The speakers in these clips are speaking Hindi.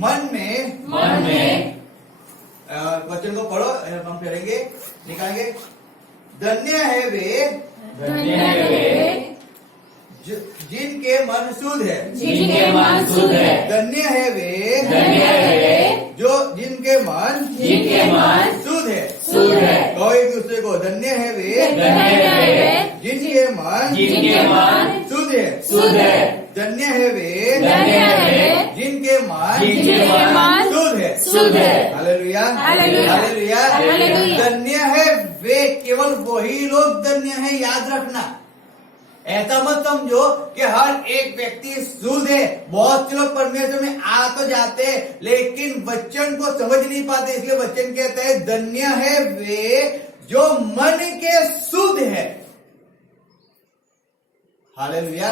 मन में वचन को पढ़ो, हम पढ़ेंगे, निकालेंगे। धन्य है वे जिनके मन शुद्ध है, धन्य है वे जो जिनके मन शुद्ध है। कहो एक दूसरे को, धन्य है वे जिनके मन शुद्ध है। धन्य है वे जिनके मन शुद्ध है। Hallelujah, hallelujah. धन्य है वे, केवल वही लोग धन्य है, याद रखना। ऐसा मत समझो कि हर एक व्यक्ति शुद्ध है। बहुत से लोग परमेश्वर में आ तो जाते हैं लेकिन वचन को समझ नहीं पाते, इसलिए वचन कहता है धन्य है वे जो मन के शुद्ध है। हालेलुया,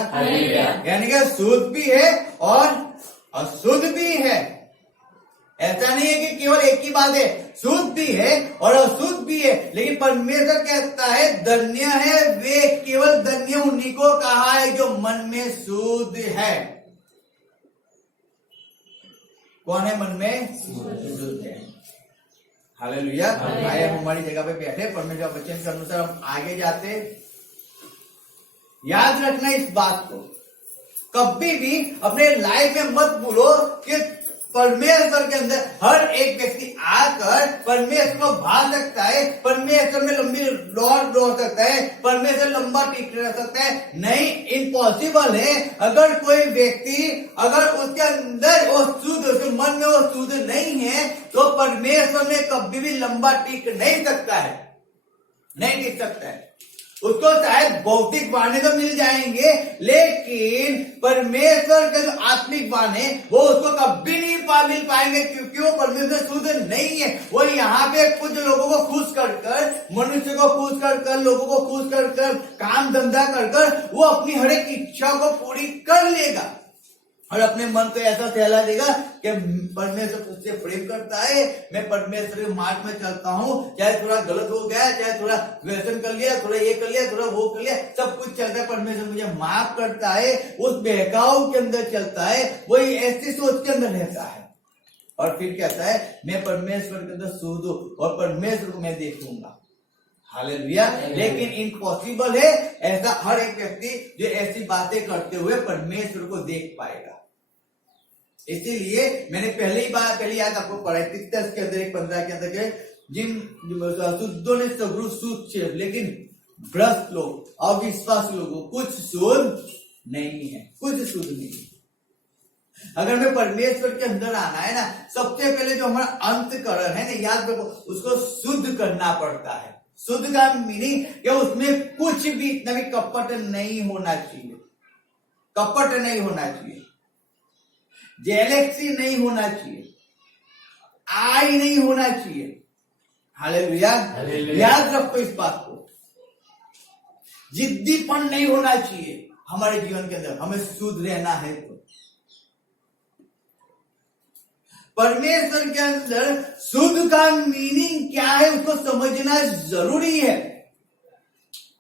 यानी कि शुद्ध भी है और अशुद्ध भी है। ऐसा नहीं है कि केवल एक ही बात है, शुद्ध भी है और अशुद्ध भी है। लेकिन परमेश्वर कहता है धन्य है वे, केवल धन्य उन्हीं को कहा है जो मन में शुद्ध है। कौन है मन में शुद्ध है? हालेलुया। आइए हम हमारी जगह पे बैठे, परमेश्वर के वचन के अनुसार हम आगे जाते। याद रखना इस बात को, कभी भी अपने लाइफ में मत भूलो कि परमेश्वर के अंदर हर एक व्यक्ति आकर परमेश्वर को भा सकता है, परमेश्वर में लंबी दौड़ सकता है, परमेश्वर लंबा टिक रह सकता है। नहीं, इम्पॉसिबल है। अगर कोई व्यक्ति, अगर उसके अंदर वो शुद्ध, उसके मन में वो शुद्ध नहीं है तो परमेश्वर में कभी भी लंबा टिक नहीं सकता है, नहीं टिक सकता है। उसको शायद भौतिक वाणी तो मिल जाएंगे लेकिन परमेश्वर के जो आत्मिक वाणी वो उसको कभी नहीं मिल पाएंगे, क्योंकि वो परमेश्वर शुद्ध नहीं है। वो यहाँ पे कुछ लोगों को खुश कर कर, मनुष्य को खुश कर कर, लोगों को खुश कर कर, काम धंधा कर कर वो अपनी हर एक इच्छा को पूरी कर लेगा और अपने मन को ऐसा सहला देगा कि परमेश्वर उससे प्रेम करता है, मैं परमेश्वर के मार्ग में चलता हूँ, चाहे थोड़ा गलत हो गया, चाहे थोड़ा व्यसन कर लिया, थोड़ा ये कर लिया, थोड़ा वो कर लिया, सब कुछ चलता है, परमेश्वर मुझे माफ करता है। उस बहकाव के अंदर चलता है, वही ऐसी सोच के अंदर रहता है और फिर कहता है मैं परमेश्वर के अंदर शुद्ध हूँ और परमेश्वर को मैं देखूंगा। हालेलुया। लेकिन इम्पॉसिबल है ऐसा हर एक व्यक्ति जो ऐसी बातें करते हुए परमेश्वर को देख पाएगा। इसीलिए मैंने पहली याद आपको पढ़ाई तीतस के अंदर 15 के अंदर के जिन शुद्धों ने सगुरु शुद्ध छे, लेकिन भ्रष्ट लोग, अविश्वास लोगों कुछ शुद्ध नहीं है, कुछ शुद्ध नहीं है। अगर मैं परमेश्वर के अंदर आना है ना, सबसे पहले जो हमारा अंतकरण है ना, याद रखो, उसको शुद्ध करना पड़ता है। शुद्ध का मीनिंग कि उसमें कुछ भी इतना भी कपट नहीं होना चाहिए, कपट नहीं होना चाहिए, जेलेक्सी नहीं होना चाहिए, आई नहीं होना चाहिए। हालेलुया। याद रखो इस बात को, जिद्दीपन नहीं होना चाहिए हमारे जीवन के अंदर, हमें शुद्ध रहना है तो। परमेश्वर के अंदर शुद्ध का मीनिंग क्या है उसको समझना जरूरी है,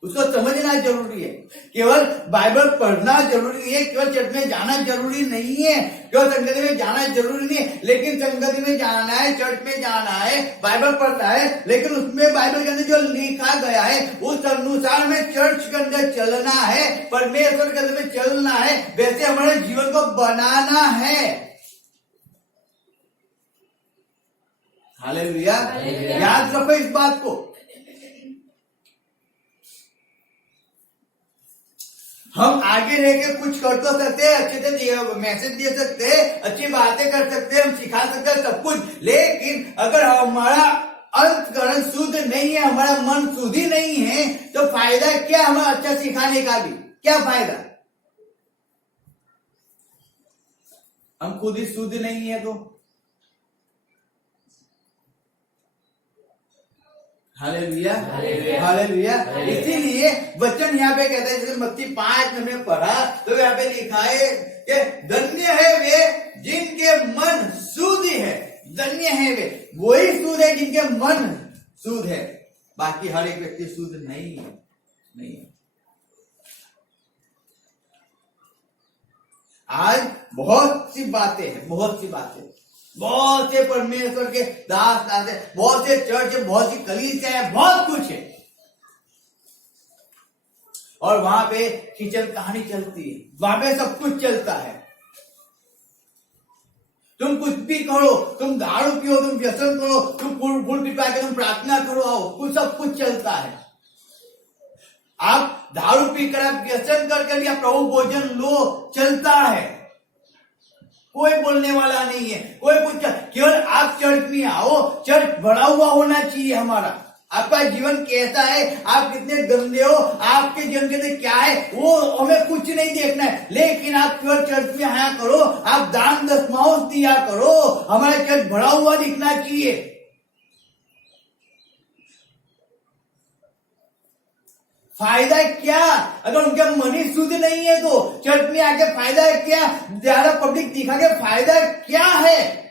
उसको समझना जरूरी है। केवल बाइबल पढ़ना जरूरी है, केवल चर्च में जाना जरूरी नहीं है, केवल संगति में जाना जरूरी नहीं है। लेकिन संगति में जाना है, चर्च में जाना है, बाइबल पढ़ना है, लेकिन उसमें बाइबल के अंदर जो लिखा गया है उस अनुसार में चर्च के अंदर चलना है, परमेश्वर के अंदर में चलना है, वैसे हमारे जीवन को बनाना है। हालेलुया। याद रखो इस बात को। हम आगे रह के कुछ कर तो सकते हैं, अच्छे से मैसेज दे सकते हैं, अच्छी बातें कर सकते हैं, हम सिखा सकते हैं सब कुछ, लेकिन अगर हमारा अंतकरण शुद्ध नहीं है, हमारा मन शुद्ध ही नहीं है तो फायदा क्या हमें अच्छा सिखाने का भी, क्या फायदा? हम खुद ही शुद्ध नहीं है तो। Hallelujah, hallelujah. इसीलिए वचन यहाँ पे कहता है, जैसे मत्ती 5 में हमने पढ़ा तो यहाँ पे लिखा है कि धन्य है वे जिनके मन शुद्ध है, धन्य है वे, वही शुद्ध है जिनके मन शुद्ध है, बाकी हर एक व्यक्ति शुद्ध नहीं है, नहीं है। आज बहुत सी बातें हैं, बहुत सी बातें, बहुत से परमेश्वर के दास है, बहुत से चर्च है, बहुत सी कलीसिया है, बहुत कुछ है। और वहां पे किचन कहानी चलती है, वहां पे सब कुछ चलता है। तुम कुछ भी करो, तुम दारू पियो, तुम व्यसन करो, तुम फूल पिटवा के तुम प्रार्थना करो, आओ, कुछ सब कुछ चलता है। आप दारू पीकर, आप व्यसन करके भी आप प्रभु भोजन लो, चलता है, कोई बोलने वाला नहीं है, कोई कुछ। केवल आप चर्च में आओ, चर्च भरा हुआ होना चाहिए हमारा। आपका जीवन कैसा है, आप कितने गंदे हो, आपके जीवन के अंदर क्या है, वो हमें कुछ नहीं देखना है। लेकिन आप केवल चर्च में आया करो, आप दान दशमांश दिया करो, हमारा चर्च भरा हुआ दिखना चाहिए। फायदा क्या अगर उनका मन ही शुद्ध नहीं है तो चर्च में आके फायदा क्या, ज्यादा पब्लिक दिखा के फायदा क्या है?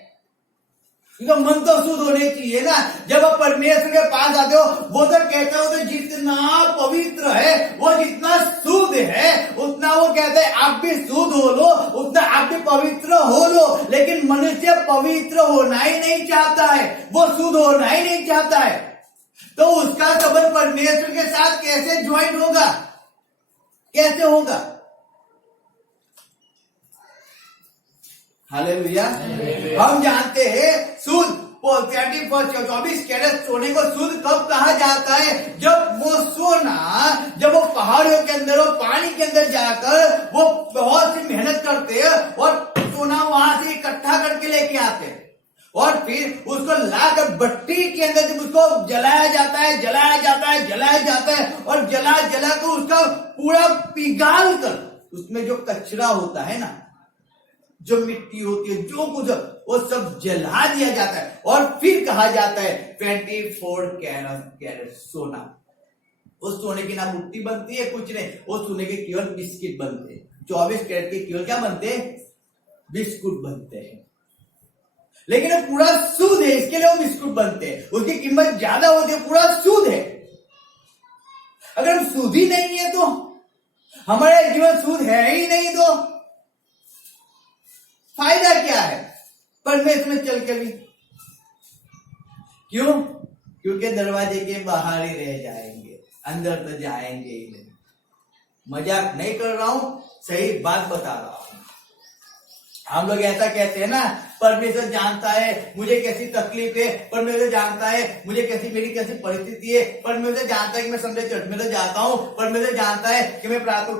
तो मन तो शुद्ध होने चाहिए ना। जब आप परमेश्वर के पास आते हो, वो तो कहता हो तो जितना पवित्र है, वो जितना शुद्ध है, उतना वो कहता है आप भी शुद्ध हो लो, उतना आप भी पवित्र हो लो। लेकिन मनुष्य पवित्र होना ही नहीं चाहता है, वो शुद्ध होना ही नहीं चाहता है। तो उसका संबंध परमेश्वर के साथ कैसे ज्वाइंट होगा, कैसे होगा? हालेलुया। हम जानते हैं शुद्ध 24 कैरेट सोने को शुद्ध कब कहा जाता है? जब वो सोना, जब वो पहाड़ियों के अंदर, वो पानी के अंदर जाकर वो बहुत सी मेहनत करते हैं और सोना वहां से इकट्ठा करके लेके आते हैं, और फिर उसको लाकर भट्टी के अंदर जब उसको जलाया जाता है, जलाया जाता है, जलाया जाता है, और जला कर उसका पूरा पिघाल कर उसमें जो कचरा होता है ना, जो मिट्टी होती है, जो कुछ, वो सब जला दिया जाता है। और फिर कहा जाता है 24 कैरेट सोना। उस सोने की ना मुट्ठी बनती है, कुछ नहीं, वो सोने के केवल बिस्किट बनते हैं। 24 कैरेट के केवल क्या बनते हैं? बिस्कुट बनते हैं। लेकिन वो पूरा शुद्ध है, इसके लिए वो बिस्कुट बनते हैं, उसकी कीमत ज्यादा होती है, पूरा शुद्ध है। अगर हम शुद्ध ही नहीं है तो, हमारा जीवन शुद्ध है ही नहीं तो फायदा क्या है परमेश्वर में चल के भी? क्यों? क्योंकि दरवाजे के बाहर ही रह जाएंगे, अंदर तो जाएंगे ही नहीं। मजाक नहीं कर रहा हूं, सही बात बता रहा हूं। हम लोग ऐसा कहते हैं ना, परमेश्वर जानता है मुझे कैसी तकलीफ है, परमेश्वर जानता है मुझे मेरी कैसी परिस्थिति है, परमेश्वर जानता है कि मैं संडे चर्च में तो जाता हूँ, परमेश्वर जानता है कि मैं फ्राइडे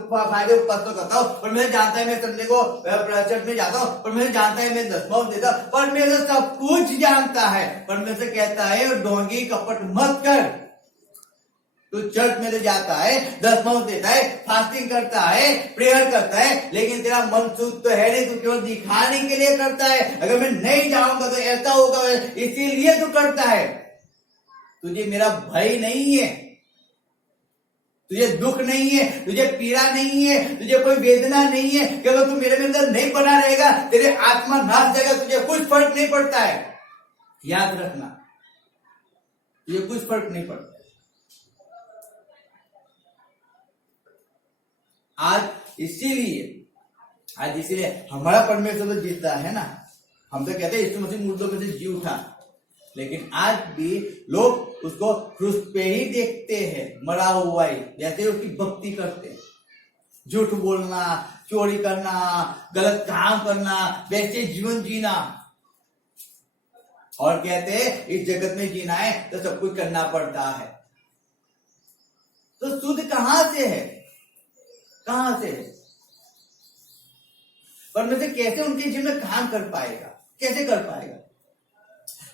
उपवास तो करता हूँ, परमेश्वर जानता है मैं संडे को चर्च में जाता हूँ, परमेश्वर जानता है मैं दशमांश देता हूँ, परमेश्वर सब कुछ जानता है। परमेश्वर कहता है ढोंगी कपट मत कर, तू चर्च में तो जाता है, दशमांश देता है, फास्टिंग करता है, प्रेयर करता है, लेकिन तेरा मन शुद्ध तो है नहीं, तू केवल दिखाने के लिए करता है। अगर मैं नहीं जाऊंगा तो ऐसा होगा, इसीलिए तू करता है। तुझे मेरा भय नहीं है, तुझे दुख नहीं है, तुझे पीड़ा नहीं है, तुझे कोई वेदना नहीं है कि अगर तू मेरे अंदर नहीं बना रहेगा तेरे आत्मा नाश जाएगा, तुझे कुछ फर्क नहीं पड़ता है। याद रखना, तुझे कुछ फर्क नहीं पड़ता। आज इसीलिए हमारा परमेश्वर तो जीता है ना। हम तो कहते हैं यीशु मसीह मुर्दों में से जी उठा, लेकिन आज भी लोग उसको क्रूस पे ही देखते हैं, मरा हुआ ही, जैसे उसकी भक्ति करते हैं। झूठ बोलना, चोरी करना, गलत काम करना, वैसे जीवन जीना, और कहते हैं इस जगत में जीना है तो सब कुछ करना पड़ता है। तो शुद्ध कहां से है, कहां से? परमेश्वर कैसे उनके जीवन में काम कर पाएगा, कैसे कर पाएगा?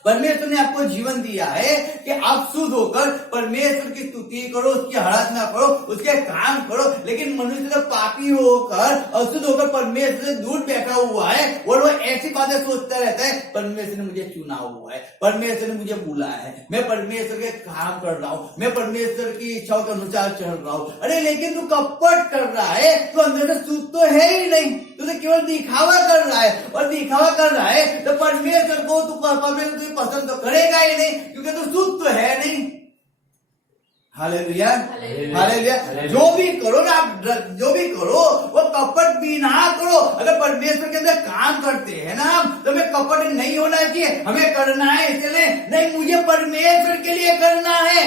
परमेश्वर ने आपको जीवन दिया है कि आप शुद्ध होकर परमेश्वर की स्तुति करो, उसकी आराधना करो, उसके काम करो। लेकिन मनुष्य तो पापी होकर, अशुद्ध होकर परमेश्वर से दूर बैठा हुआ है और वो ऐसी बातें सोचता रहता है, परमेश्वर ने मुझे चुना हुआ है, परमेश्वर ने मुझे बुलाया है, मैं परमेश्वर के काम कर रहा हूँ, मैं परमेश्वर की इच्छाओं के अनुसार चल रहा हूँ। अरे लेकिन तू कपट कर रहा है, तो अंदर से शुद्ध तो है ही नहीं, तू तो केवल दिखावा कर रहा है, और दिखावा कर रहा है तो परमेश्वर को परमेश्वर पसंद तो करेगा ही नहीं, क्योंकि तो शुद्ध तो है नहीं। Hallelujah, hallelujah. जो भी करो ना आप, जो भी करो वो कपट भी ना करो। अगर परमेश्वर के अंदर काम करते हैं ना हम, तो हमें कपट नहीं होना चाहिए। हमें करना है इसलिए नहीं, मुझे परमेश्वर के लिए करना है।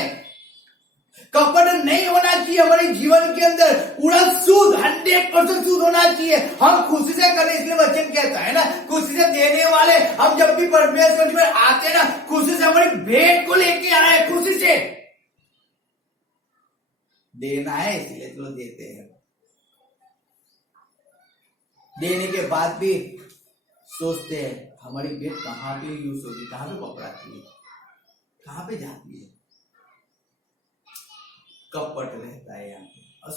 कपट नहीं होना चाहिए हमारे जीवन के अंदर, पूरा शुद्ध 100% शुद्ध होना चाहिए। हम खुशी से करें, इसलिए वचन कहता है ना, खुशी से देने वाले। हम जब भी परमेश्वर में आते ना, खुशी से हमारी भेंट को लेके आए, खुशी से देना है, इसलिए तो देते हैं। देने के बाद भी सोचते हैं हमारी भेंट कहाँ पे यूज होगी, कहाँ पे पकड़ाती है, कहाँ पे जाती है। कपट रहता है यहाँ पे,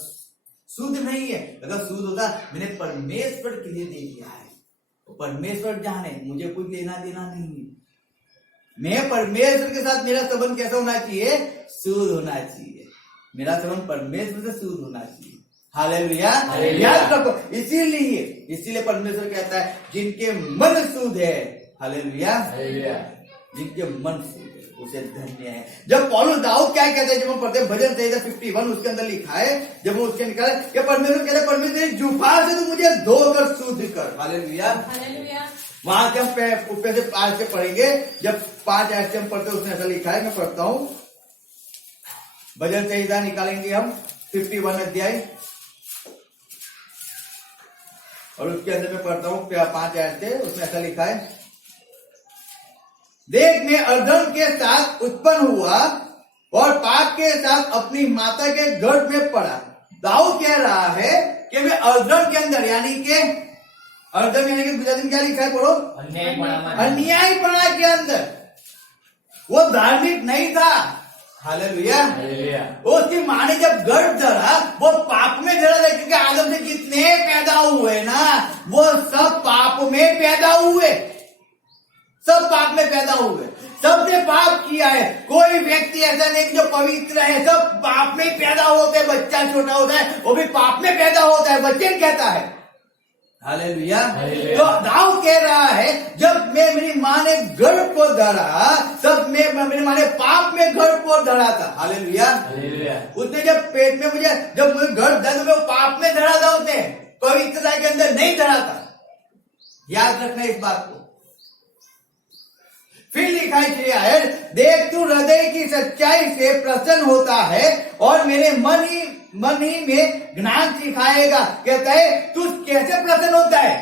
शुद्ध नहीं है। अगर शुद्ध होता, मैंने परमेश्वर के लिए दे दिया है, तो परमेश्वर जाने, मुझे कुछ लेना देना नहीं है। मैं परमेश्वर के साथ, मेरा संबंध कैसा होना चाहिए? शुद्ध होना चाहिए। मेरा संबंध परमेश्वर से शुद्ध होना चाहिए। हालेलुया, याद रखो। इसीलिए परमेश्वर कहता है जिनके मन शुद्ध है, हालेलुया, जिनके मन शुद्ध है उसे धन्य है। जब पौलुस दाऊद क्या कहते हैं, जब हम पढ़ते हैं भजन संहिता 51 उसके अंदर लिखा है, जब वो उसके निकाले कि परमेश्वर कहते हैं परमेश्वर जुफा से तू मुझे धोकर शुद्ध कर। हालेलुया, वहां से हम ऊपर से 5 से पढ़ेंगे। जब 5 आयत से हम पढ़ते उसमें ऐसा लिखा है, मैं पढ़ता हूं। भजन संहिता निकालेंगे हम 51 अध्याय, और उसके अंदर मैं पढ़ता हूं 5 आयत से, उसमें ऐसा लिखा है, देख मैं अधर्म के साथ उत्पन्न हुआ और पाप के साथ अपनी माता के गर्भ में पड़ा। दाऊद कह रहा है कि मैं अधर्म के अंदर, यानी कि अधर्म यानी कि गुजराती में क्या लिखा है, पढ़ो, अन्यायपना के अंदर। वो धार्मिक नहीं था। हालेलुया, उसकी माँ ने जब गर्भ धरा, वो पाप में धरा था, क्योंकि आदम से जितने पैदा हुए ना, वो सब पाप में पैदा हुए, सब पाप में पैदा हुए, सबने पाप किया है। कोई व्यक्ति ऐसा नहीं जो पवित्र है, सब पाप में पैदा होते हैं। बच्चा छोटा होता है वो भी पाप में पैदा होता है, वचन कहता है। हालेलुया। तो दाऊद कह रहा है जब मैं, मेरी माँ ने गर्भ को धरा, सब में मेरी माँ ने पाप में गर्भ को धरा था। हालेलुया। उसने जब पेट में मुझे, जब मुझे गर्भ धरा, मैं पाप में धरा था, उसने पवित्रता के अंदर नहीं धरा था। याद रखना इस बात को। फिर लिखा है, देख तू हृदय की सच्चाई से प्रसन्न होता है और मेरे मन ही में ज्ञान सिखाएगा। कहता है तू कैसे प्रसन्न होता है,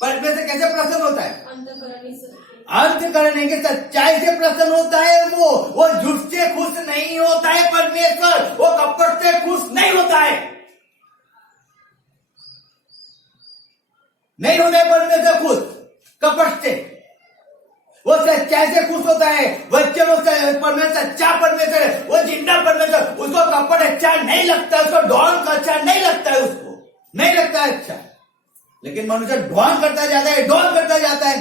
परमेश्वर से कैसे प्रसन्न होता है? अंत करने की सच्चाई से प्रसन्न होता है। वो झूठ से खुश नहीं होता है परमेश्वर, वो कपट से खुश नहीं होता है, नहीं होता है परमेश्वर खुश कपट से। वो सच्चाई से खुश होता है। बच्चे वो परमेश्वर सच्चा परमेश्वर है, वो जिंदा परमेश्वर। उसको कपट अच्छा नहीं लगता, उसको ढोंग अच्छा नहीं लगता है, उसको नहीं लगता है अच्छा। लेकिन मनुष्य ढोंग करता जाता है, ढोंग करता जाता है।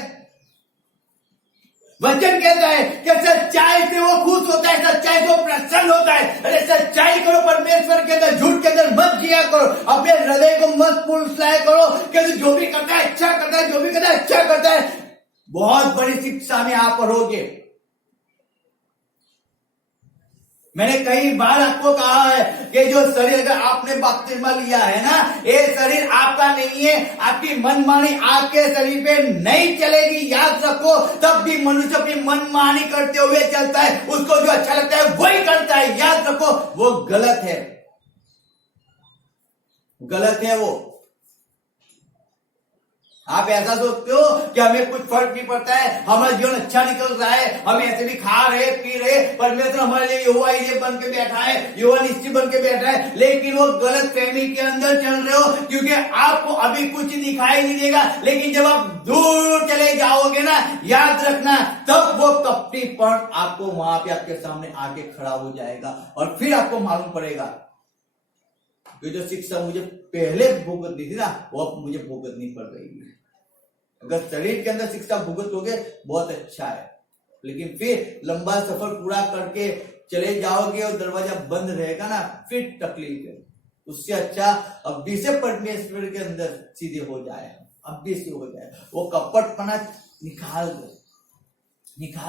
वचन कहता है कि सच्चाई से वो खुश होता है, सच्चाई से वो प्रसन्न होता है। अरे सच्चाई करो परमेश्वर के अंदर, झूठ के अंदर मत जिया करो, अपने हृदय को मत पुलसाया करो कि जो भी करता है अच्छा करता है, जो भी करता है अच्छा करता है। बहुत बड़ी शिक्षा में आप पढ़ोगे। मैंने कई बार आपको कहा है कि जो शरीर, अगर आपने बपतिस्मा लिया है ना, ये शरीर आपका नहीं है, आपकी मनमानी आपके शरीर पे नहीं चलेगी। याद रखो, तब भी मनुष्य अपनी मनमानी करते हुए चलता है, उसको जो अच्छा लगता है वही करता है। याद रखो, वो गलत है, गलत है वो। आप ऐसा सोचते हो कि हमें कुछ फर्क नहीं पड़ता है, हमारा जीवन अच्छा निकल रहा है, हम ऐसे भी खा रहे पी रहे, परमेश्वर हमारे लिए युवा ये बन के बैठा है, युवा निश्चित बन के बैठा है। लेकिन वो गलत फहमी के अंदर चल रहे हो, क्योंकि आपको अभी कुछ दिखाई नहीं देगा, लेकिन जब आप दूर चले जाओगे ना, याद रखना, तब वो कपटीपन आपको वहां पे आपके सामने आके खड़ा हो जाएगा, और फिर आपको मालूम पड़ेगा कि जो शिक्षा मुझे पहले भुगतनी थी ना, वो अब मुझे भुगतनी पड़ रही है। अगर शरीर के अंदर शिक्षा भुगतोगे बहुत अच्छा है, लेकिन फिर लंबा सफर पूरा करके चले जाओगे और दरवाजा बंद रहेगा ना, फिर तकलीफ है। उससे अच्छा अभी से परमेश्वर के अंदर सीधे हो जाए, अभी से हो जाए। वो कपटपना निकाल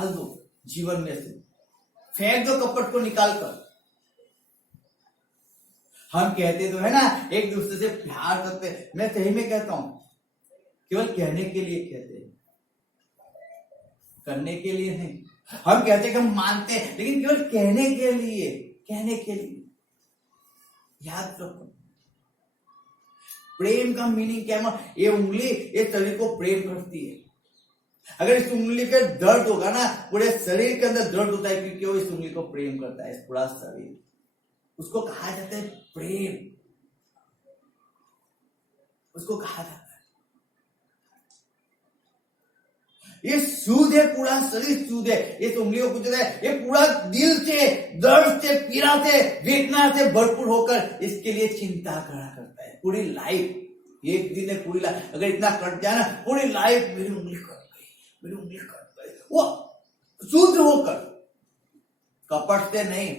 दो जीवन में से, फेंक दो कपट को निकाल कर। हम कहते तो है ना एक दूसरे से प्यार करते, मैं सही में कहता हूं, केवल कहने के लिए कहते हैं, करने के लिए नहीं। हम कहते कि हम मानते हैं, लेकिन केवल कहने के लिए, कहने के लिए। याद रखो प्रेम का मीनिंग क्या है। ये उंगली इस शरीर को प्रेम करती है। अगर इस उंगली पे दर्द होगा ना, पूरे शरीर के अंदर दर्द होता है, क्योंकि वो इस उंगली को प्रेम करता है, इस पूरा शरीर। उसको कहा जाता है प्रेम, उसको कहा जाता है। ये सूद है, पूरा शरीर सूद है। इस उंगलियों को जो है ये पूरा दिल से, दर्द से, पीड़ा से, वेदना से भरपूर होकर इसके लिए चिंता करा करता है पूरी लाइफ। एक दिन है पूरी लाइफ, अगर इतना कट जाए ना, पूरी लाइफ मेरी उंगली कट गई, मेरी उंगली कट गई। वो शुद्ध होकर, कपट से नहीं।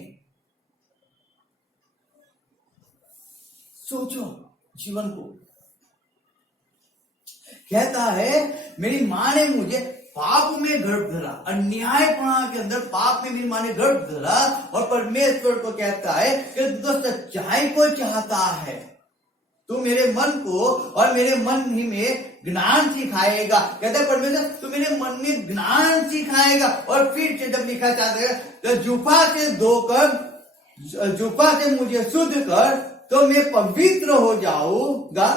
सोचो जीवन को। कहता है मेरी मां ने मुझे पाप में गर्भ धरा, अन्यायपना के अंदर पाप में मेरी मां ने गर्भ धरा, और परमेश्वर को कहता है कि तू तो सच्चाई को चाहता है, तू मेरे मन को और मेरे मन ही में ज्ञान सिखाएगा। कहता है परमेश्वर तू मेरे मन में ज्ञान सिखाएगा। और फिर से जब लिखा चाहता है तो जुफा से धोकर, जुफा से मुझे शुद्ध कर तो मैं पवित्र हो जाऊंगा,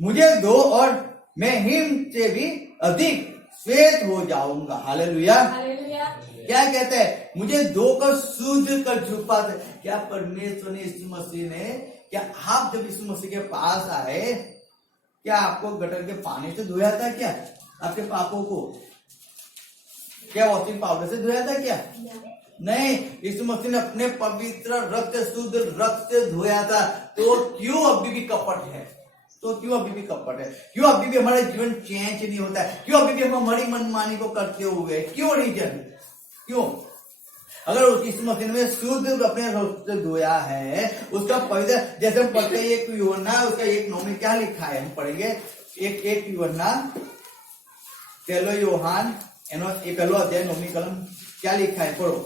मुझे धो और मैं हिम से भी अधिक श्वेत हो जाऊंगा। हालेलुया। क्या कहते हैं, मुझे धोकर शुद्ध कर जुफा से। क्या परमेश्वर ने, यीशु मसीह ने, क्या आप जब यीशु मसीह के पास आए, क्या आपको गटर के पानी से धोया था? क्या आपके पापों को क्या वॉशिंग पाउडर से धोया था? क्या नहीं, यीशु मसीह ने अपने पवित्र रक्त, शुद्ध रक्त से धोया था। तो क्यों अभी भी कपट है? तो क्यों अभी भी कपट है? क्यों अभी भी हमारा जीवन चेंज नहीं होता है? क्यों अभी भी हम हमारी मनमानी को करते हुए? क्यों रीजन? क्यों? अगर यीशु मसीह ने शुद्ध अपने रक्त से धोया है, उसका पवित्र, जैसे हम पढ़ते हैं 1 यूहन्ना उसका 1:9 में क्या लिखा है, हम पढ़ेंगे 1 यूहन्ना, पहला यूहन्ना पहला अध्याय 9वीं कलम, क्या लिखा है? पढ़ो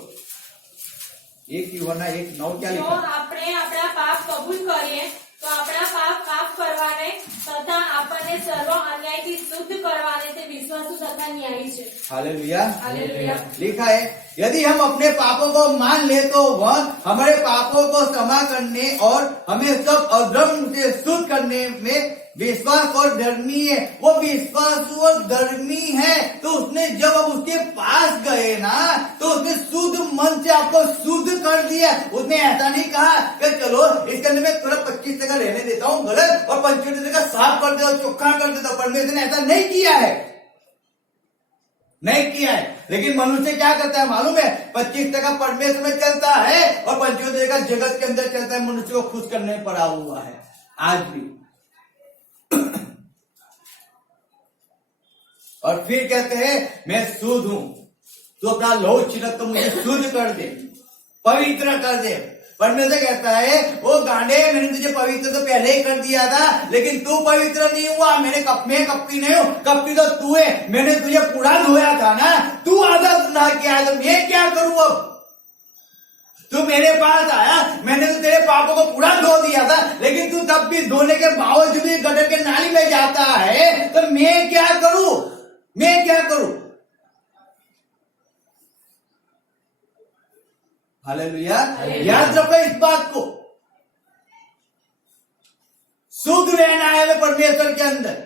1 यूहन्ना 1:9 क्या लिखा है? આપણે આપણા પાપ કબૂલ કરીએ તો આપણા પાપ માફ કરવાને તથા આપણને સર્વ અન્યાયથી શુદ્ધ કરવાને તે વિશ્વાસુ તથા ન્યાયી છે। हालेलुया। हालेलुया। लिखा है यदि हम अपने पापों को मान ले तो वह हमारे पापों को क्षमा करने और हमें सब अधर्म से शुद्ध करने में विश्वास और धर्मी है। वो विश्वास और धर्मी है। तो उसने जब अब उसके पास गए ना, तो उसने शुद्ध मन से आपको शुद्ध कर दिया। उसने ऐसा नहीं कहा कि चलो इसके अंदर मैं थोड़ा 25% रहने देता हूँ गलत और 25% साफ कर देता हूँ, चोखा कर देता हूँ। परमेश्वर ने ऐसा नहीं किया है, नहीं किया है। लेकिन मनुष्य क्या करता है मालूम है? 25% परमेश्वर में चलता है और 25% जगत के अंदर चलता है। मनुष्य को खुश करने में पड़ा हुआ है आज भी। और फिर कहते हैं मैं शुद्ध हूं, तो अपना लहू छिड़क तो मुझे शुद्ध कर दे, पवित्र कर दे। परमेश्वर कहता है ओ गांडे, मैंने तुझे पवित्र तो पहले ही कर दिया था, लेकिन तू पवित्र नहीं हुआ। मैं कपटी नहीं हूं, कपटी तो तू है। मैंने तुझे पूरा धोया था ना, तू आधा ना किया, तो मैं क्या करूं अब? तू मेरे पास आया, मैंने तो तेरे पापों को पूरा धो दिया था, लेकिन तू तब भी धोने के बावजूद भी गटर के नाली में जाता है, तो मैं क्या करूं? मैं क्या करूं? हालेलुया। याद रखो इस बात को, शुद्ध रहना है परमेश्वर के अंदर।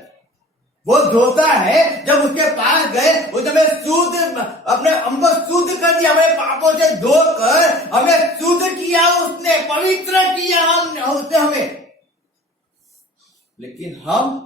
वो धोता है, जब उसके पास गए, वो जब शुद्ध अपने हमको शुद्ध कर दिया, हमें पापों से धोकर हमें शुद्ध किया, उसने पवित्र किया उसने हमें। लेकिन हम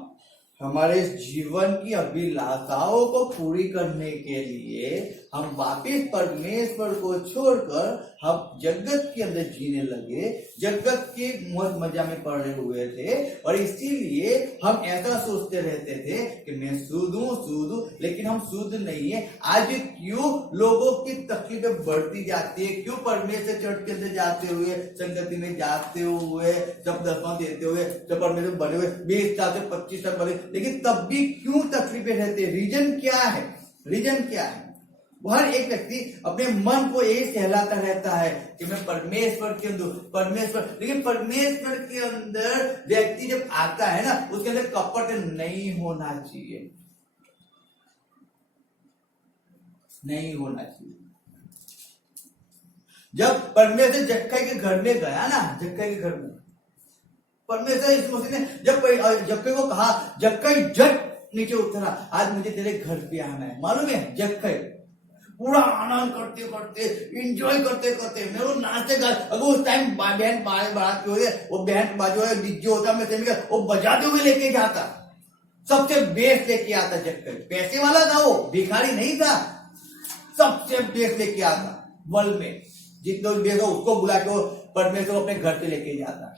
हमारे जीवन की अभिलाषाओं को पूरी करने के लिए हम वापिस परमेश्वर को छोड़कर हम जगत के अंदर जीने लगे, जगत के मौज मजा में पड़े हुए थे। और इसीलिए हम ऐसा सोचते रहते थे कि मैं शुद्ध हूं, लेकिन हम शुद्ध नहीं है। आज क्यों लोगों की तकलीफें बढ़ती जाती है? क्यों परमेश्वर चर्च के अंदर जाते हुए, संगति में जाते हुए, जब दसवां देते हुए, जब परमेश्वर बड़े हुए 20 साल से 25 साल बड़े, लेकिन तब भी क्यों तकलीफें रहती है? रीजन क्या है? रीजन क्या है? हर एक व्यक्ति अपने मन को यही कहलाता रहता है कि मैं परमेश्वर के अंदर परमेश्वर, लेकिन परमेश्वर के अंदर व्यक्ति जब आता है ना, उसके अंदर कपट नहीं होना चाहिए, नहीं होना चाहिए। जब परमेश्वर जक्कई के घर में गया ना, जक्कई के घर में परमेश्वर इस मसीह ने जब जक्कई को कहा, जक्कई जट नीचे उतरा, आज मुझे तेरे घर पे आना है। मालूम है जक्कई पूरा आनंद करते करते एंजॉय करते करते मेरे को नाचते गा, अगर उस टाइम बैंड बारात हो वो बैंड बाजो है डीजे होता, मैं वो बजाते हुए लेके जाता, सबसे बेस्ट लेके आता। जक्कई पैसे वाला था, वो भिखारी नहीं था, सबसे बेस्ट लेके आता वर्ल्ड में, जितना बेस्ट हो उसको बुला के परमेश्वर अपने घर पे लेके जाता।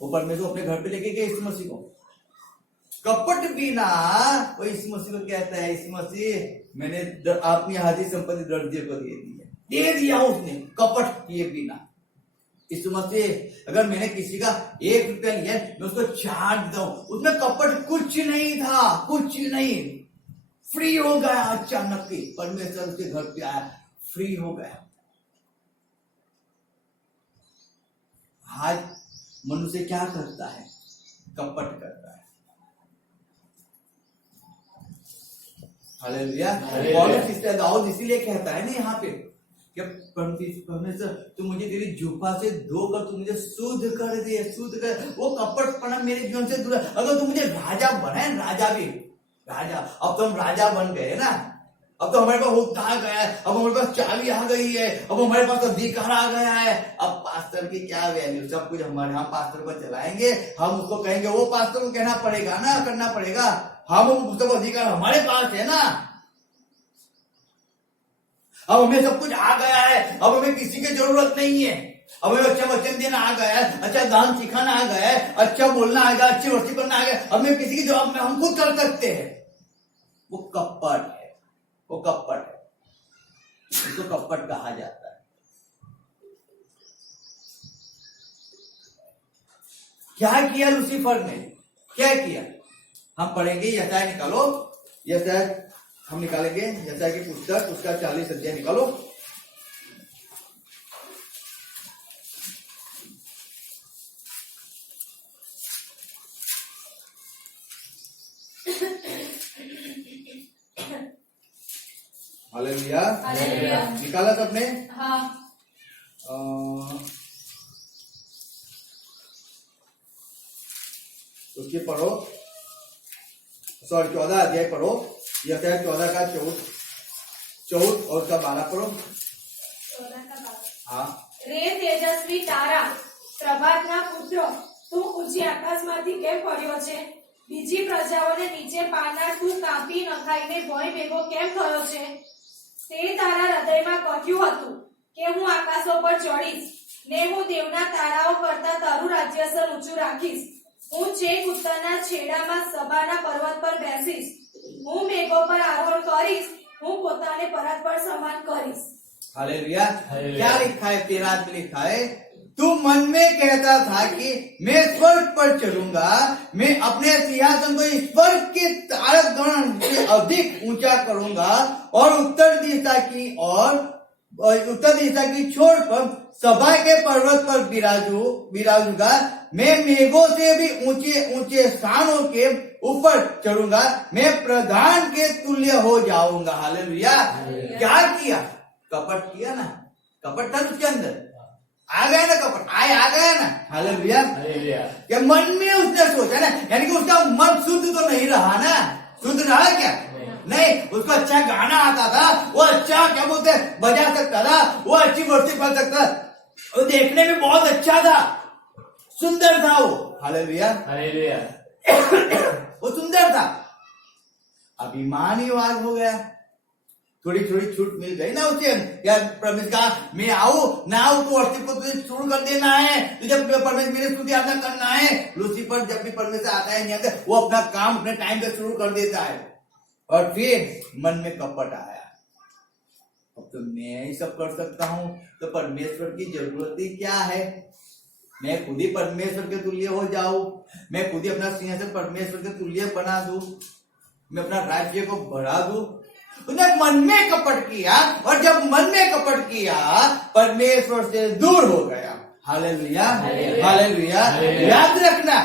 वो परमेश्वर अपने घर पे लेके गए इस मसीह को, कपट बिना। वो इस मसीह को कहता है, इस मसीह मैंने अपनी आधी संपत्ति दर्जे को दे दिया उसने कपट किए बिना। इस मसीह अगर मैंने किसी का 1 रुपया लिया मैं उसको 4 देता हूं, उसमें कपट कुछ नहीं था, कुछ नहीं, फ्री हो गया। अचानक ही परमेश्वर उसके घर पे आया, फ्री हो गया। आज मनुष्य क्या करता है? कपट करता है। हालेलुया। दाऊद इसीलिए कहता है ना यहाँ पे कि परमेश्वर तू मुझे तेरी जुफा से धोकर तू मुझे शुद्ध कर दे, शुद्ध कर। वो कपटपना मेरे जीवन से दूर। अगर तू मुझे राजा बनाए, राजा भी राजा, अब तो हम राजा बन गए ना, अब तो हमारे पास हुक्म आ गया है, अब हमारे पास चाबी आ गई है, अब हमारे पास अधिकार आ गया है। अब पास्टर की क्या वैल्यू, सब कुछ हमारे, हम पास्टर को चलाएंगे, हम उसको कहेंगे, वो पास्टर को कहना पड़ेगा ना, करना पड़ेगा, हम उसको अधिकार हमारे पास है ना। अब हमें सब कुछ आ गया है, अब हमें किसी की जरूरत नहीं है, अब हमें अच्छा वचन देना आ गया है, अच्छा दान सिखाना आ गया है, अच्छा बोलना आ गया, अच्छी वर्षी करना आ गया, अब हमें किसी की जवाब में हम खुद कर सकते हैं। वो कपट है, वो कपट है, इसको कपट कहा जाता है। क्या किया लूसीफर ने, क्या किया? हम पढ़ेंगे, यशायाह निकालो, यशायाह हम निकालेंगे, यशायाह की पुस्तक उसका 40 अध्याय निकालो। Hallelujah, hallelujah. निकाला सबने? हाँ। उसकी पढ़ो, सॉरी 14 अध्याय पढ़ो, यशायाह 14 का 14 और उसका 12 पढ़ो। 14 का 12। हाँ। रे તેજસ્વી તારા, પ્રભાતના પુત્રો, તું ઊંચી આકાશમાંથી કેમ પડ્યો છે? બીજી પ્રજાઓને નીચે પાડનાર તું કાપી નખાઈને ભોંય ભેગો કેમ થયો છે? તે તારા હૃદયમાં કહ્યું હતું કે હું આકાશો પર ચડીશ ને હું દેવના તારાઓ કરતા તારું રાજ્યસર ઊંચું રાખીશ. હું છેક ઉત્તરના છેડામાં સભાના પર્વત પર બેસીશ. હું મેઘો પર આરોહણ કરીશ. હું પોતાને પર્વત પર સન્માન કરીશ. हालेलुया। क्या लिखा है? 13 में लिखा है, तू मन में कहता था कि मैं स्वर्ग पर चढ़ूंगा, मैं अपने सिंहासन को स्वर्ग के तारकगण से अधिक ऊंचा करूंगा और उत्तर दिशा की छोर पर सभा के पर्वत पर विराजूंगा। मैं मेघों से भी ऊंचे ऊंचे स्थानों के ऊपर चढ़ूंगा, मैं प्रधान के तुल्य हो जाऊंगा। हालेलुया। क्या किया? कपट किया ना, कपट था उसके अंदर, आ गया ना कपट, आ गया ना। हालेलुया। क्या मन में उसने सोचा ना, यानी कि उसका मन शुद्ध तो नहीं रहा ना, शुद्ध रहा क्या? नहीं। उसको अच्छा गाना आता था, वो अच्छा क्या बोलते बजा सकता था, वो अच्छी वर्षी पढ़ सकता था, वो देखने में बहुत अच्छा था, सुंदर था वो। हालेलुया। वो सुंदर था। अभिमानीवाद हो गया, थोड़ी थोड़ी छूट मिल गई ना उसे, या परमेश्वर का मैं आऊं ना आऊं तो वर्षी को तुझे शुरू कर देना है, तुझे परमेश्वर मेरे स्तुति आराधना करना है। लूसीफर जब भी परमेश्वर आता है नहीं आता, वो अपना काम अपने टाइम पे शुरू कर देता है, और फिर मन में कपट आया, अब तो मैं ही सब कर सकता हूं, तो परमेश्वर की जरूरत ही क्या है? मैं खुद ही परमेश्वर के तुल्य हो जाऊं, मैं खुद ही अपना सिंहासन परमेश्वर के तुल्य बना दूं। मैं अपना राज्य को बढ़ा दूं। उसने मन में कपट किया, और जब मन में कपट किया परमेश्वर से दूर हो गया। Hallelujah, hallelujah. याद रखना,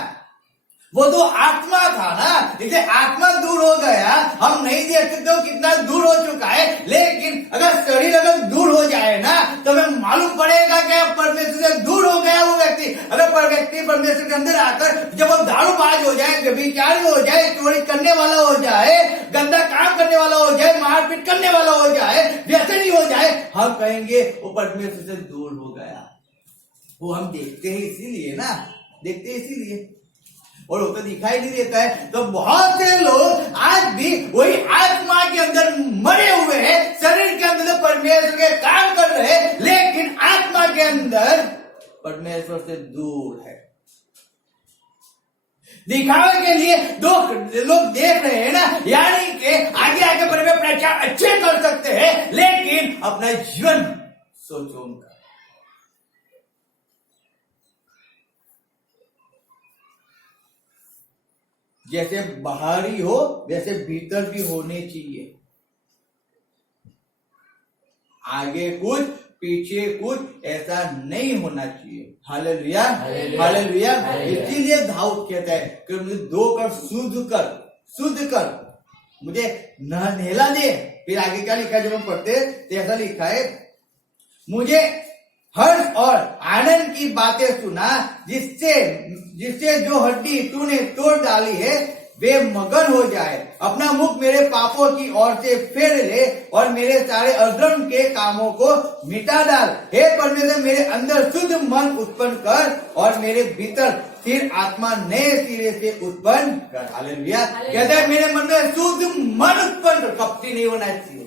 वो तो आत्मा था ना, इसे आत्मा दूर हो गया। हम नहीं देख सकते हो कितना दूर हो चुका है, लेकिन अगर शरीर अगर दूर हो जाए ना तो हमें मालूम पड़ेगा कि परमेश्वर से दूर हो गया वो व्यक्ति। अगर व्यक्ति परमेश्वर के अंदर आकर जब वो दारूबाज हो जाए, व्यभिचारी हो जाए, चोरी करने वाला हो जाए, गंदा काम करने वाला हो जाए, मारपीट करने वाला हो जाए, व्यसनी हो जाए, हम कहेंगे वो परमेश्वर से दूर हो गया। वो हम देखते हैं इसीलिए ना, देखते हैं इसीलिए, और वो तो दिखाई नहीं देता है। तो बहुत से लोग आज भी वही आत्मा के अंदर मरे हुए हैं, शरीर के अंदर परमेश्वर के काम कर रहे हैं, लेकिन आत्मा के अंदर परमेश्वर से दूर है। दिखावे के लिए दो लोग देख रहे हैं ना, यानी कि आगे आगे बढ़े प्रचार अच्छे कर सकते हैं, लेकिन अपना जीवन सोचो उनका। जैसे बाहरी हो वैसे भीतर भी होने चाहिए। आगे कुछ पीछे कुछ ऐसा नहीं होना चाहिए। Hallelujah, hallelujah. इसीलिए दाऊद कहता है कि मुझे धोकर शुद्ध कर मुझे नहला दे। फिर आगे क्या लिखा है जब हम पढ़ते तो ऐसा लिखा है, मुझे हर्ष और आनंद की बातें सुना, जिससे जो हड्डी तूने तोड़ डाली है वे मगन हो जाए। अपना मुख मेरे पापों की ओर से फेर ले और मेरे सारे अधर्म के कामों को मिटा डाल। हे परमेश्वर, मेरे अंदर शुद्ध मन उत्पन्न कर और मेरे भीतर स्थिर आत्मा नए सिरे से उत्पन्न कर। हालेलुया। कहता है मेरे मन में शुद्ध मन उत्पन्न कर, कपटी नहीं होना चाहिए।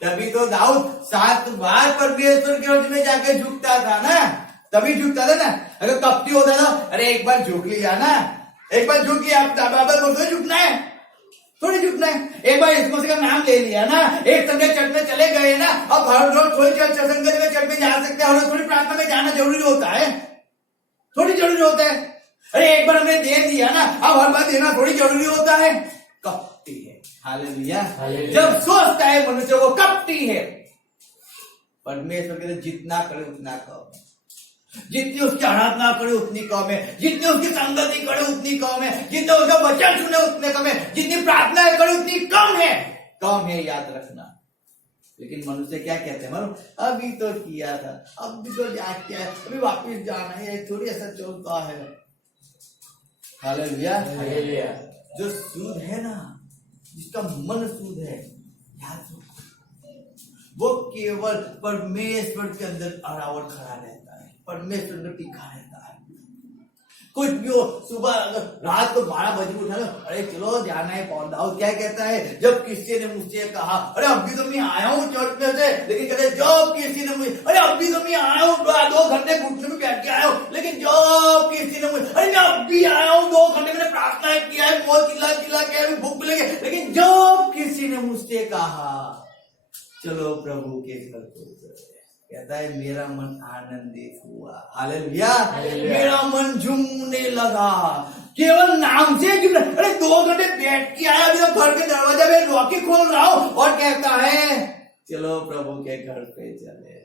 तभी तो दाऊद 7 बार परमेश्वर के वचन में जाके झुकता था ना, तभी झुकता था ना। अगर कपटी होता था, अरे एक बार झुक लिया ना, एक बार झुक लिया, आप झुकना है, थोड़ी झुकना है। एक बार यीशु का नाम ले लिया ना, एक संडे चर्च में चले गए ना, अब हर रोज थोड़ी संगत में चर्च में जा सकते हैं, हर रोज थोड़ी प्रार्थना में जाना जरूरी होता है, थोड़ी जरूरी होता है। अरे एक बार हमने दे दिया ना, अब हर बार देना थोड़ी जरूरी होता है। कपटी है। हालेलुया। जब सोचता है मनुष्य वो कपटी है। परमेश्वर के लिए जितना करे उतना कम है, जितनी उसकी आराधना करे उतनी कम है, जितनी उसकी संगति करे उतनी कम है, जितना उसका वचन सुने उतने कम है, जितनी प्रार्थना करे उतनी कम है, याद रखना। लेकिन मनुष्य क्या कहते हैं, मालूम, अभी तो किया था, अब भी तो जाके है, अभी वापिस जाना है, थोड़ी ऐसा चलता है। Hallelujah, hallelujah. जो शुद्ध है ना, जिसका मन शुद्ध है, याद रखो, वो केवल परमेश्वर के अंदर अरावर खड़ा रहता है, परमेश्वर में टिका रहता है। कुछ भी हो, सुबह रात को 12 बजे उठा लो, अरे चलो जाना है दाऊद क्या कहता है, जब किसी ने मुझसे कहा, अरे अभी तो मैं आया हूँ चर्च में से, लेकिन कहते जब किसी ने मुझे, अरे अभी तो मैं आया हूँ 2 घंटे घुटने में बैठ के आया हूँ, लेकिन जब किसी ने मुझे, अरे मैं अभी आया हूँ 2 घंटे मैंने प्रार्थना किया है, बहुत चिल्ला के भूख भी लगे, लेकिन जब किसी ने मुझसे कहा चलो प्रभु के घर को, कहता है मेरा मन आनंदित हुआ। हालेलुया, मेरा मन झूमने लगा, केवल नाम से क्यों। अरे 2 घंटे बैठ के आया, अभी तो घर के दरवाजा में लॉकी खोल रहा हूं, और कहता है चलो प्रभु के घर पे चले।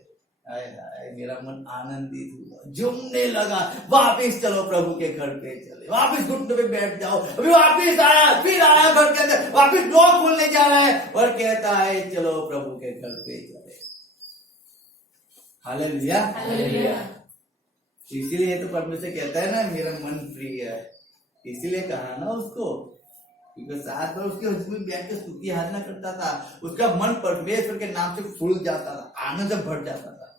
हाय हाय, मेरा मन आनंदित हुआ, झूमने लगा, वापिस चलो प्रभु के घर पे चले, वापिस घुटने पे बैठ जाओ, अभी वापिस आया, फिर आया घर के अंदर, वापिस लॉक खोलने जा रहा है, और कहता है चलो प्रभु के घर पे चले। Hallelujah, hallelujah. इसीलिए तो परमेश्वर कहता है ना मेरा मन प्रिय है, इसीलिए कहा ना उसको, क्योंकि 7 बार उसके हस्बैंड बैठ के स्तुति आराधना करता था, उसका मन परमेश्वर के नाम से फूल जाता था, आनंद से भर जाता था।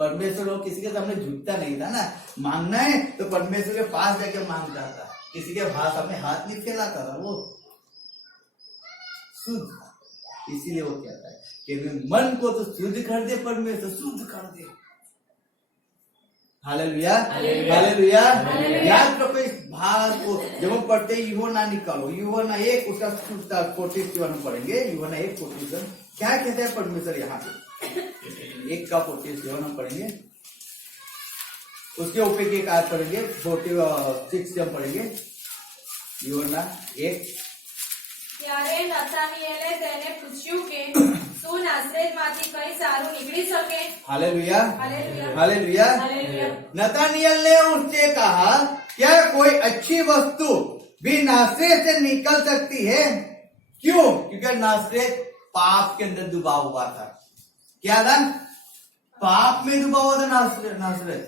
परमेश्वर लोग किसी के सामने झुकता नहीं था ना, मांगना है तो परमेश्वर के पास जाके मांगता था, किसी के सामने हाथ नहीं फैलाता था, वो शुद्ध था। इसीलिए वो कहता है कि मन को तो शुद्ध कर दे, परमेश्वर शुद्ध कर दे। Hallelujah, hallelujah. याद रखो इस भाग को, जब हम पढ़ते हैं यूहन्ना निकालो, यूहन्ना 1 उसका 47 हम पढ़ेंगे, यूहन्ना 1:47 क्या कहता है परमेश्वर यहाँ पे, 1 का 47 हम पढ़ेंगे, उसके ऊपर की एक आयत पढ़ेंगे, 46 से हम पढ़ेंगे, यूहन्ना 1 ત્યારે નતાનિએલે તેને પૂછ્યું કે શું નાસરેતમાંથી કંઈ સારું નીકળી શકે? Hallelujah hallelujah. Hallelujah. Hallelujah. Nathaniel ने उससे कहा, क्या कोई अच्छी वस्तु भी नासरेत से निकल सकती है? क्यों? क्योंकि नासरेत पाप के अंदर डूबा हुआ था। क्या था? पाप में डूबा हुआ था नासरेत।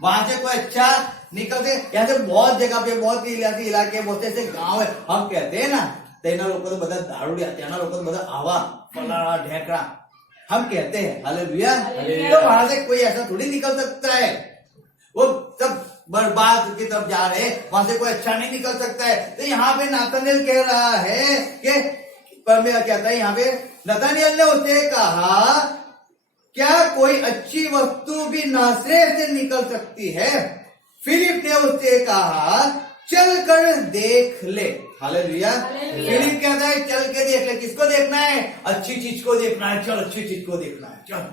वहां से कोई अच्छा निकलते, यहाँ से बहुत जगह पे, बहुत इलाके, बहुत ऐसे गांव है, हम कहते हैं ना, तेना लोग तो बता दारूडिया, तेना लोग तो बता आवा फलाना ढेकड़ा, हम कहते हैं। हालेलुया। हालेलुया। तो वहां से कोई ऐसा थोड़ी निकल सकता है, वो सब बर्बाद की तरफ जा रहे हैं, वहां से कोई अच्छा नहीं निकल सकता है। तो यहाँ पे नतानिएल कह रहा है कि परमेश्वर कहता है, यहाँ पे नतानिएल ने उससे कहा, क्या कोई अच्छी वस्तु भी नासरेत से निकल सकती है? फिलिप ने उससे कहा, चल कर देख ले। हालेलुया। हालेलुया। फिलिप कहता है, चल के देख ले। किसको देखना है? अच्छी चीज को देखना है। चल, अच्छी चीज को देखना है, चल।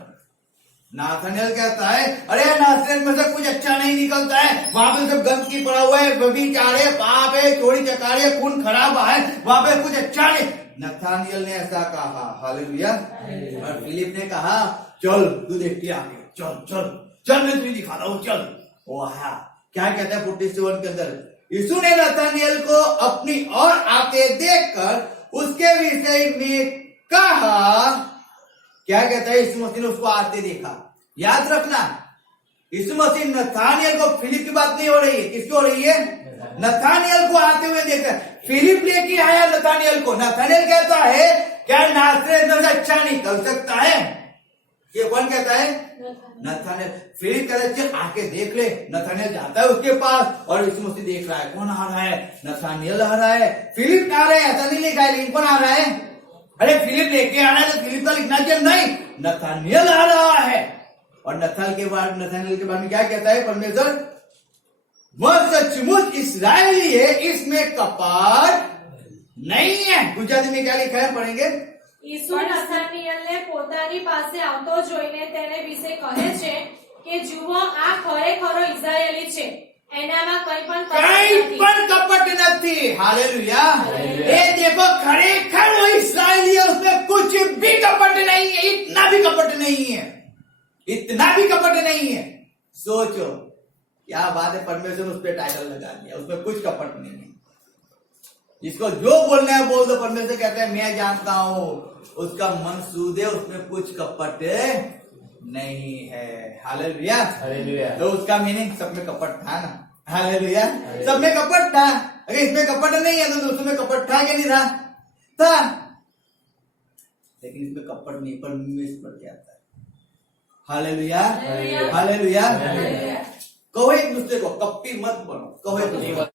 नाथानिएल कहता है, अरे नासरेत में से कुछ अच्छा नहीं निकलता है, वहां पे सब गंदगी पड़ा हुआ है, व्यभिचार है, पाप है, चोरी चकारी है, खून खराब है, वहां पे कुछ अच्छा नहीं। नथानिएल ने ऐसा कहा। हालेलुया। और फिलिप ने कहा, चल तू देखती आगे, चल चल चल, मैं तुझे दिखा रहा हूं, चल। वाह, क्या कहता है 47 के अंदर, यीशु ने नथानिएल को अपनी ओर आते देखकर उसके विषय में कहा। क्या कहता है? यीशु मसीह ने उसको आते देखा। याद रखना, यीशु मसीह नथानिएल को, फिलिप की बात नहीं हो रही है, किसकी हो रही है? नथानिएल को आते हुए देखा। फिलिप लेके आया नथानिएल को। नथानिएल कहता है, क्या नासरेत में से अच्छा निकल सकता है? ये कौन कहता है? नथानिएल। फिलिप कहता है, चल आके देख ले। नथानिएल जाता है उसके पास और यीशु मसीह देख रहा है, कौन आ रहा है? नथानिएल आ रहा है। फिलिप आ रहा है ऐसा नहीं लिखा है, लेकिन कौन आ रहा है? अरे फिलिप लेके आ रहा है तो फिलिप का लिखना चाहिए, नहीं, नथानिएल आ रहा है। और नथानिएल के बारे में क्या कहता है परमेश्वर? वह सचमुच इस्राएली है, इसमें कपट नहीं है। गुजराती में क्या लिखा है, पढ़ेंगे? ઈસુ નથાનિએલને પોતાની પાસે આવતો જોઈને તેને વિશે કહે છે કે જુઓ આ ખરેખરો ઇઝરાયેલી છે, એનામાં કંઈ પણ કપટ कहीं નથી। पर कपट नहीं। हालेलुया। ये देखो, खरेखर वो इस्राएली है, उसमें कुछ भी कपट नहीं है, इतना भी कपट नहीं है, इतना भी कपट नहीं है। सोचो क्या बात है, परमेश्वर ने उस पर टाइटल लगा दिया, उसमें कुछ कपट नहीं है। जिसको जो बोलना है बोल दो, परमेश्वर कहता है मैं जानता हूं उसका मन सूद है, उसमें कुछ कपट नहीं है। हालेलुया। हालेलुया। तो उसका मीनिंग सब में कपट था ना। हालेलुया। सब में कपट था। अगर इसमें कपट नहीं है तो उसमें कपट था क्या? नहीं था, था। लेकिन इसमें कपट नहीं, परमेश्वर क्या था। हालेलुया। हालेलुया। हालेलुया। हालेलुया। कहो एक दूसरे को, कपटी मत बनो, कहो एक दूसरे को।